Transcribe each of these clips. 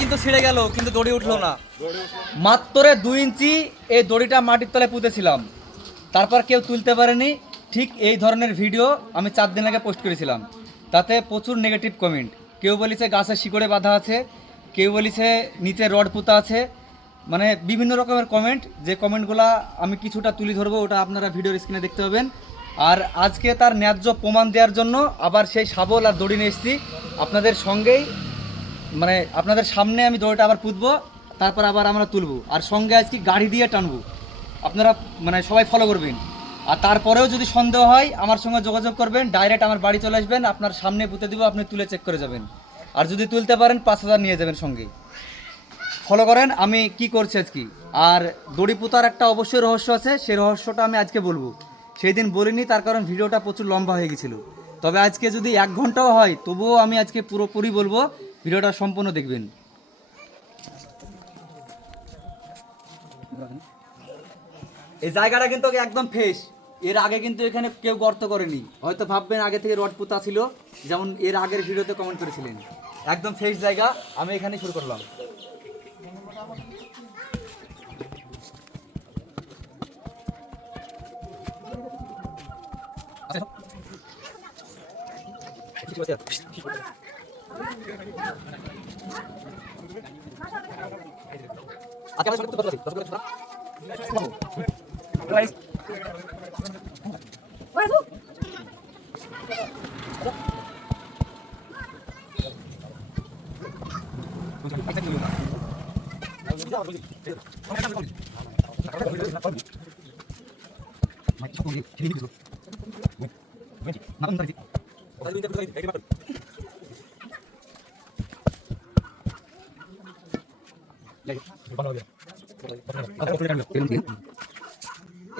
কিন্তু ছিঁড়ে গেল, কিন্তু দড়ি উঠল না। মাত্র দুই ইঞ্চি এই দড়িটা মাটির তলায় পুঁতেছিলাম। তারপর কেউ তুলতে পারেনি। ঠিক এই ধরনের ভিডিও আমি চার দিন আগে পোস্ট করেছিলাম। তাতে প্রচুর নেগেটিভ কমেন্ট কেউ বলেছে গাছের শিকড়ে বাঁধা আছে, কেউ বলেছে নিচে রড পুঁতা আছে। মানে বিভিন্ন রকমের কমেন্ট যে কমেন্টগুলো আমি কিছুটা তুলে ধরবো, ওটা আপনারা ভিডিওর স্ক্রিনে দেখতে পাবেন। আর আজকে তার ন্যায্য প্রমাণ দেওয়ার জন্য আবার সেই শাবল আর দড়ি নিয়ে এসেছি। আপনাদের সঙ্গেই মানে আপনাদের সামনে আমি দড়িটা আবার পুঁতবো, তারপর আবার আমরা তুলবো। আর সঙ্গে আজকে গাড়ি দিয়ে টানবো। আপনারা মানে সবাই ফলো করবেন। আর তারপরেও যদি সন্দেহ হয়, আমার সঙ্গে যোগাযোগ করবেন ডাইরেক্ট আমার বাড়ি চলে আসবেন, আপনার সামনে পুঁতে দিব, আপনি তুলে চেক করে যাবেন। আর যদি তুলতে পারেন, পাঁচ হাজার নিয়ে যাবেন সঙ্গে। ফলো করেন, আমি কি করছি আজকে? আর দড়ি পোতার একটা অবশ্যই রহস্য আছে, সেই রহস্যটা আমি আজকে বলব। সেই দিন বলিনি, তার কারণ ভিডিওটা প্রচুর লম্বা হয়ে গেছিল। তবে আজকে যদি এক ঘন্টাও হয়, তবুও আমি আজকে পুরোপুরি বলব ভিডিওটা সম্পূর্ণ দেখবেন। এই জায়গাটা কিন্তু একদম ফ্রেশ এর আগে কিন্তু এখানে কেউ গর্ত করেনি। হয়তো ভাববেন আগে থেকে রড পোতা ছিল। যেমন এর আগের ভিডিওতে কমেন্ট করেছিলেন। একদম ফ্রেশ জায়গা। আমি এখানে শুরু করলাম। আজকে আমরা করতে পারছি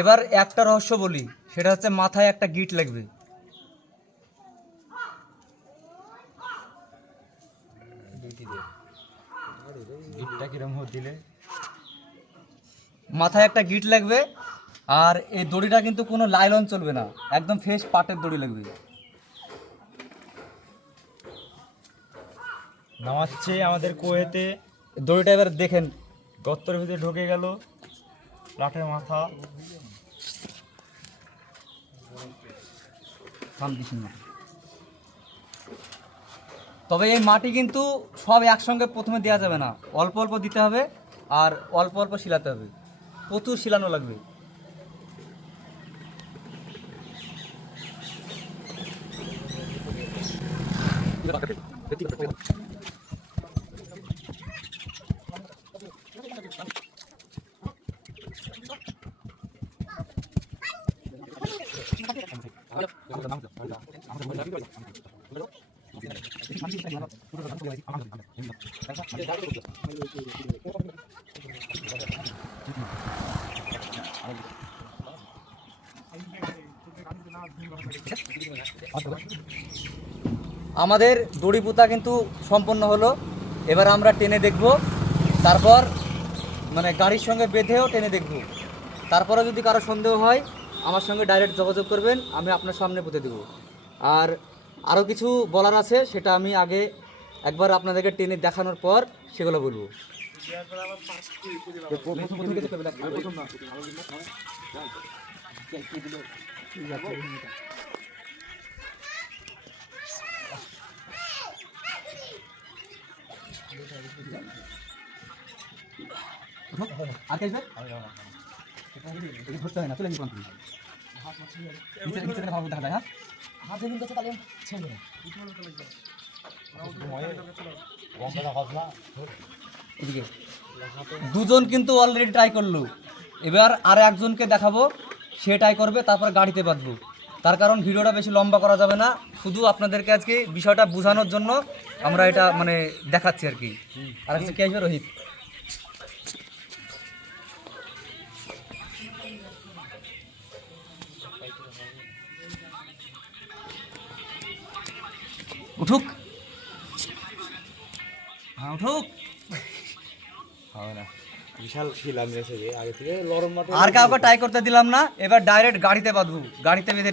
এবার একটা রহস্য বলি, সেটা হচ্ছে মাথায় একটা গিট লাগবে। মাথায় একটা গিট লাগবে, আর এই দড়িটা কিন্তু কোনো লাইলন চলবে না, একদম ফ্রেশ পাটের দড়ি লাগবে। নামাচ্ছে আমাদের কুয়েতে। দড়িটা এবার দেখেন গর্তের ভিতরে ঢুকে গেল লাঠের মাথা। তবে এই মাটি কিন্তু সব একসঙ্গে প্রথমে দেওয়া যাবে না। অল্প অল্প দিতে হবে আর অল্প অল্প শিলাতে হবে। প্রচুর শিলানো লাগবে। আমাদের দড়ি পোতা কিন্তু সম্পন্ন হলো। এবার আমরা টেনে দেখব। তারপর মানে গাড়ির সঙ্গে বেঁধেও টেনে দেখব। তারপরে যদি কারও সন্দেহ হয়, আমার সঙ্গে ডাইরেক্ট যোগাযোগ করবেন, আমি আপনার সামনে পুঁতে দেব। আর আরও কিছু বলার আছে সেটা আমি আগে একবার আপনাদেরকে টেনে দেখানোর পর সেগুলো বলব। আর কে ধরতে হয় না, চলে প্রান্ত দিয়ে। নিচে- দুজন কিন্তু অলরেডি ট্রাই করল। এবার আর একজনকে দেখাবো, সে ট্রাই করবে, তারপর গাড়িতে বাঁধবো। তার কারণ ভিডিওটা বেশি লম্বা করা যাবে না, শুধু আপনাদেরকে আজকে বিষয়টা বোঝানোর জন্য আমরা এটা মানে দেখাচ্ছি আর কি। আর হচ্ছে কে আসবে? রোহিত। উঠুক হ্যাঁ উঠুক হবে না বিশাল শিলা মেরেছে যে আগে থেকে লরম মাঠে আর কাউকে ট্রাই করতে দিলাম না এবার ডাইরেক্ট গাড়িতে বাঁধবো গাড়িতে বেঁধে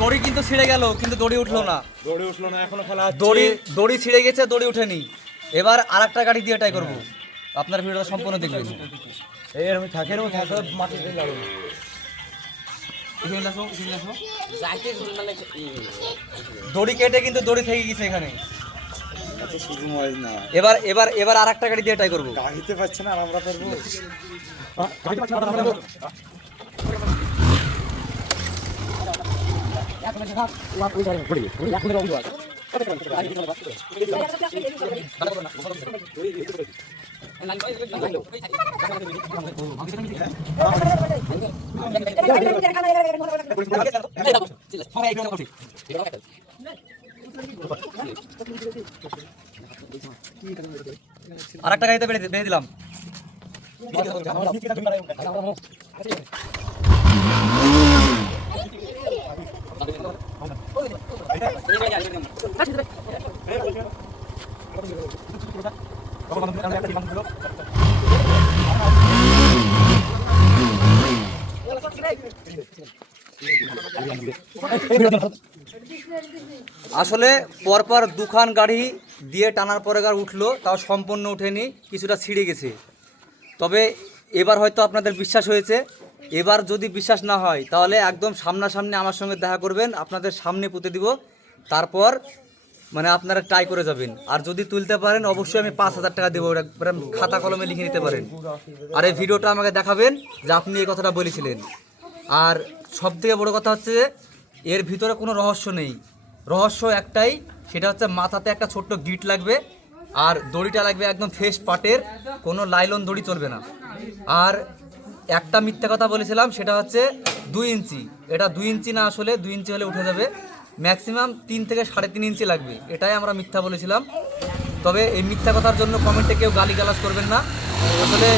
দড়ি কিন্তু ছিঁড়ে গেল কিন্তু দড়ি উঠল না। দৌড়ে উঠল না এখনও খেলা দড়ি দড়ি ছিঁড়ে গেছে দড়ি উঠেনি এবার আর একটা গাড়ি দিয়ে এটাই করব। আপনার ভিডিওটা সম্পূর্ণ দেখবেন। এরকম থাকে এরকম থাকে এখানে দেখো। দড়ি কেটে কিন্তু দড়ি থেকে গেছে এখানে। এবার এবার এবার আর একটা গাড়ি দিয়ে এটাই করব। গাড়িতে পাচ্ছে না আর আমরা পারব? আর একটা গাড়িতে বেঁধে দিলাম। আসলে পরপর দুখান গাড়ি দিয়ে টানার পরে গাড়ি উঠল, তাও সম্পূর্ণ উঠেনি কিছুটা ছিঁড়ে গেছে। তবে এবার হয়তো আপনাদের বিশ্বাস হয়েছে, এবার যদি বিশ্বাস না হয়, তাহলে একদম সামনাসামনি আমার সঙ্গে দেখা করবেন, আপনাদের সামনে পুঁতে দিব, তারপর মানে আপনারা ট্রাই করে যাবেন। আর যদি তুলতে পারেন, অবশ্যই আমি পাঁচ হাজার টাকা দেবো খাতা কলমে লিখে নিতে পারেন। আর এই ভিডিওটা আমাকে দেখাবেন যে আপনি এই কথাটা বলেছিলেন। আর সব থেকে বড় কথা হচ্ছে এর ভিতরে কোনো রহস্য নেই। রহস্য একটাই, সেটা হচ্ছে মাথাতে একটা ছোট্ট গিট লাগবে আর দড়িটা লাগবে একদম ফ্রেশ পাটের, কোনো লাইলন দড়ি চলবে না। আর একটা মিথ্যা কথা বলেছিলাম, সেটা হচ্ছে দুই ইঞ্চি। এটা দুই ইঞ্চি না আসলে, দুই ইঞ্চি হলে উঠে যাবে। ম্যাক্সিমাম তিন থেকে সাড়ে তিন ইঞ্চি লাগবে, এটাই আমরা মিথ্যা বলেছিলাম। তবে এই মিথ্যা কথার জন্য কমেন্টে কেউ গালিগালাজ করবেন না। আসলে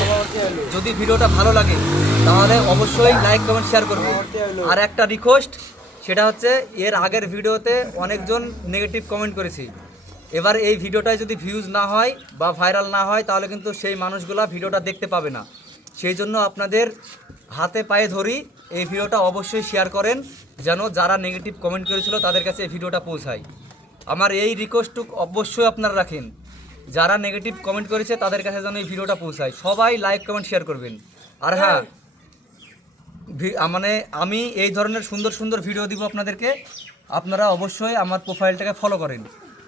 যদি ভিডিওটা ভালো লাগে, তাহলে অবশ্যই লাইক, কমেন্ট, শেয়ার করবেন। আর একটা রিকোয়েস্ট সেটা হচ্ছে এর আগের ভিডিওতে অনেকজন নেগেটিভ কমেন্ট করেছি। এবার এই ভিডিওটায় যদি ভিউজ না হয় বা ভাইরাল না হয়, তাহলে কিন্তু সেই মানুষগুলা ভিডিওটা দেখতে পাবে না। সেই জন্য আপনাদের হাতে পায়ে ধরি এই ভিডিওটা অবশ্যই শেয়ার করেন, যেন যারা নেগেটিভ কমেন্ট করেছিল তাদের কাছে এই ভিডিওটা পৌঁছায়। আমার এই রিকোয়েস্টটুক অবশ্যই আপনারা রাখেন। যারা নেগেটিভ কমেন্ট করেছে তাদের কাছে যেন এই ভিডিওটা পৌঁছায়। সবাই লাইক কমেন্ট শেয়ার করবেন। আর হ্যাঁ মানে আমি এই ধরনের সুন্দর সুন্দর ভিডিও দিব আপনাদেরকে। আপনারা অবশ্যই আমার প্রোফাইলটাকে ফলো করেন।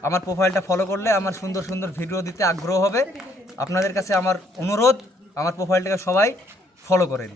আমার প্রোফাইলটা ফলো করলে আমার সুন্দর সুন্দর ভিডিও দিতে আগ্রহ হবে। আপনাদের কাছে আমার অনুরোধ, আমার প্রোফাইলটাকে সবাই ফলো করেন।